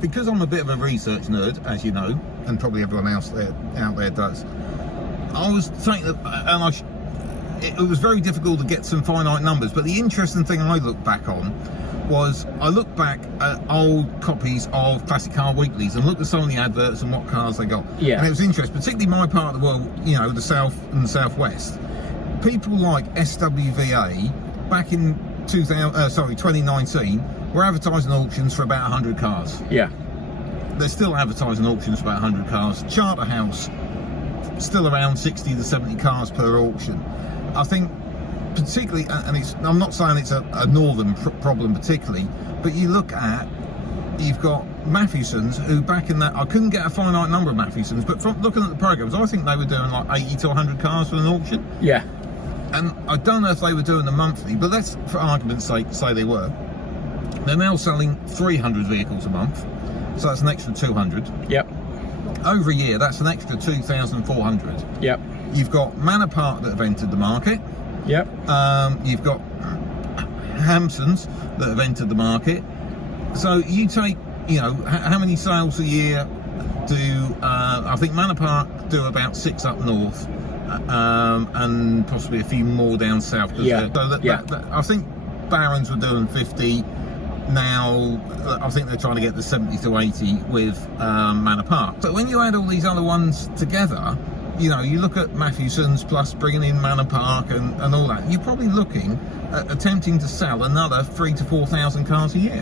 because I'm a bit of a research nerd, as you know, and probably everyone else out there does, I was saying that, and it was very difficult to get some finite numbers, but the interesting thing I looked back on was I looked back at old copies of Classic Car Weeklies and looked at some of the adverts and what cars they got. Yeah. And it was interesting, particularly my part of the world, you know, the South and the Southwest. People like SWVA back in 2019 were advertising auctions for about 100 cars. Yeah. They're still advertising auctions for about 100 cars. Charterhouse, still around 60 to 70 cars per auction. I think particularly, and I'm not saying it's a northern problem particularly, but you look at, you've got Matthewson's, who back in that, I couldn't get a finite number of Matthewson's, but from looking at the programs, I think they were doing like 80 to 100 cars for an auction. Yeah. And I don't know if they were doing the monthly, but let's, for argument's sake, say they were. They're now selling 300 vehicles a month, so that's an extra 200. Yep. Over a year, that's an extra 2,400. Yep. You've got Manor Park that have entered the market. Yep. You've got Hampsons that have entered the market. So you take, you know, how many sales a year do, I think Manor Park do about 6 up north, and possibly a few more down south. Yeah. So I think Barron's were doing 50. Now I think they're trying to get to 70 to 80 with Manor Park. But when you add all these other ones together, you know, you look at Matthewson's plus bringing in Manor Park and all that, you're probably looking at attempting to sell another 3,000 to 4,000 cars a year.